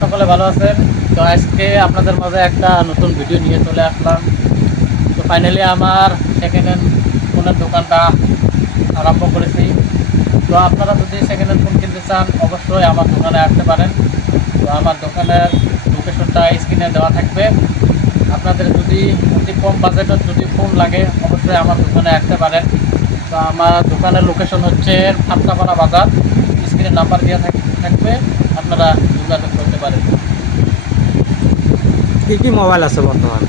সকলে ভালো আছেন। তো আজকে আপনাদের মাঝে একটা নতুন ভিডিও নিয়ে চলে আসলাম। তো ফাইনালি আমার সেকেন্ড হ্যান্ড ফোনের দোকানটা আরম্ভ করেছি। তো আপনারা যদি সেকেন্ড হ্যান্ড ফোন কিনতে চান অবশ্যই আমার দোকানে আসতে পারেন। তো আমার দোকানের লোকেশনটা স্ক্রিনে দেওয়া থাকবে। আপনাদের যদি অতি কম বাজেটের যদি ফোন লাগে অবশ্যই আমার দোকানে আসতে পারেন। তো আমার দোকানের লোকেশন হচ্ছে ফাত্তাপাড়া বাজার, স্ক্রিনে নাম্বার দেওয়া থাকবে, আপনারা যোগাযোগ করতে পারেন। কি কি মোবাইল আছে বর্তমান?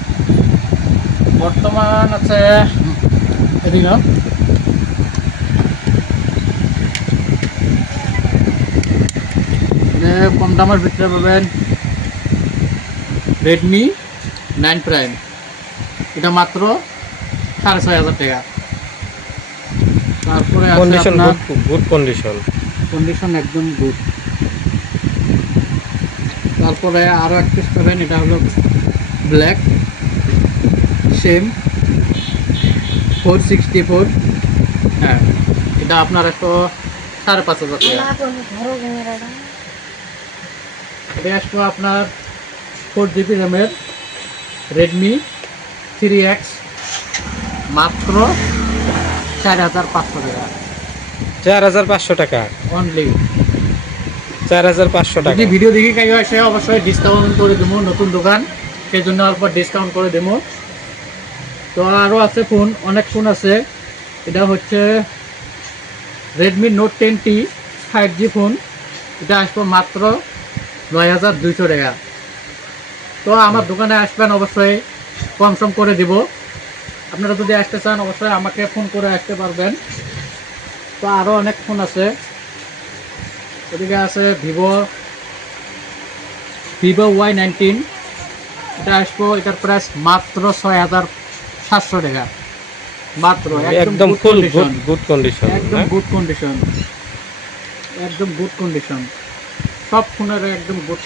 বর্তমান আছে রিনো, কম দামের ভিতরে পাবেন রেডমি 9 প্রাইম, এটা মাত্র 6,500 টাকা। তারপরে আছে কন্ডিশন আপনার গুড কন্ডিশন। কন্ডিশন একদম গুড। তারপরে আরও এক পিস পাবেন, এটা হলো ব্ল্যাক সেম 464। হ্যাঁ, এটা আপনার 5,500 টাকা। এটা আসবো আপনার 4 GB র্যামের রেডমি 3X, মাত্র 4,500 টাকা 4,500 টাকা অনলি। 4,500 টাকা। যদি ভিডিও দেখে কেউ আসে অবশ্যই ডিসকাউন্ট করে দেবো, নতুন দোকান সেই জন্য অল্প ডিসকাউন্ট করে দেবো। তো আরও আছে ফোন, অনেক ফোন আছে। এটা হচ্ছে Redmi note 10T 5G phone, এটা আসবো মাত্র 9,200 টাকা। তো আমার দোকানে আসবেন অবশ্যই কম সম করে দিব। আপনারা যদি আসতে চান অবশ্যই আমাকে ফোন করে আসতে পারবেন। তো আরও অনেক ফোন আছে, এদিকে আছে ভিভো Y19, এটা আসবো, এটার প্রাইস মাত্র 6,700 টাকা মাত্র। একদম ফুল গুড কন্ডিশন। একদম গুড কন্ডিশন, একদম গুড কন্ডিশন, সব ফোনের একদম গুড।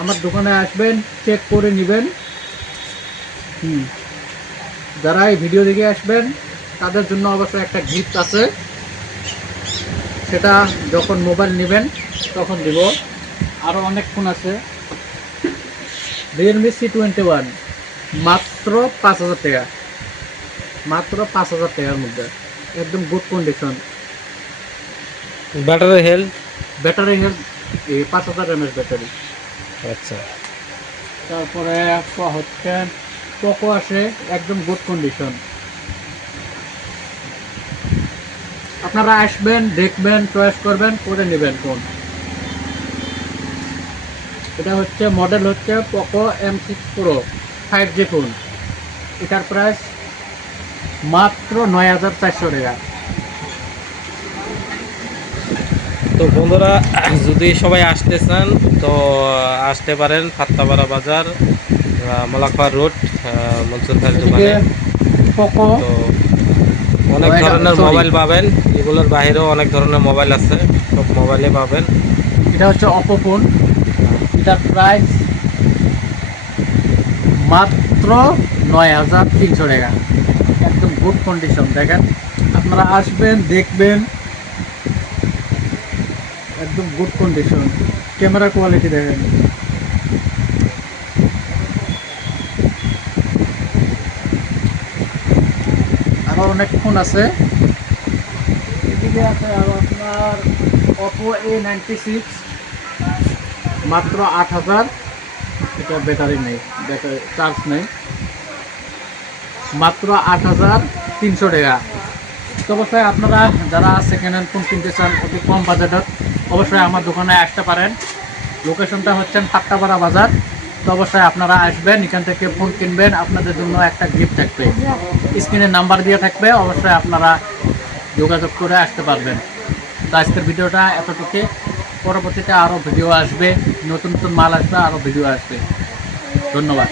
আমার দোকানে আসবেন, চেক করে নেবেন। যারা এই ভিডিও দেখে আসবেন তাদের জন্য অবশ্যই একটা গিফট আছে, সেটা যখন মোবাইল নেবেন তখন দিব। আরও অনেক ফোন আছে, রিয়েলমি C21 মাত্র 5,000 টাকা, মাত্র 5,000 টাকার মধ্যে, একদম good condition. Battery health? Battery health 5,000 mAh battery. আচ্ছা। তারপরে হচ্ছে পোকো আসে, একদম গুড কন্ডিশন। আপনারা আসবেন, দেখবেন, চয়েস করবেন, করে নেবেন ফোন। এটা হচ্ছে মডেল হচ্ছে Poco M6 Pro 5G phone, এটার প্রাইস মাত্র 9,400 টাকা। তো বন্ধুরা, যদি সবাই আসতে চান তো আসতে পারেন ফাত্তাপাড়া বাজার, মোলাখার রোড, মনসুর ভাইয়ের দোকানে। পোকো তো অনেক ধরনের মোবাইল পাবেন, এগুলোর বাইরেও অনেক ধরনের মোবাইল আছে, সব মোবাইলে পাবেন। এটা হচ্ছে অপো ফোন, এটার প্রাইস মাত্র 9,300 টাকা, একদম গুড কন্ডিশন। দেখেন, আপনারা আসবেন, দেখবেন, একদম গুড কন্ডিশন। ক্যামেরা কোয়ালিটি দেখেন। আরও অনেক ফোন আছে, এদিকে আছে আরও আপনার অপো A96 মাত্র 8,000, এটা ব্যাটারি নেই, ব্যাটারি চার্জ নেই, মাত্র 8,300 টাকা। তো অবশ্যই আপনারা যারা সেকেন্ড হ্যান্ড ফোন কিনতে চান অতি কম বাজেটের অবশ্যই আমার দোকানে আসতে পারেন। লোকেশনটা হচ্ছে ফাত্তাপাড়া বাজার। তো অবশ্যই আপনারা আসবেন, এখান থেকে ফোন কিনবেন, আপনাদের জন্য একটা গিফট থাকবে, স্ক্রিনে নাম্বার দিয়ে থাকবে, অবশ্যই আপনারা যোগাযোগ করে আসতে পারবেন। তো আজকের ভিডিওটা এতটুকু, পরবর্তীতে আরও ভিডিও আসবে, নতুন নতুন মাল আসবে, আরও ভিডিও আসবে। ধন্যবাদ।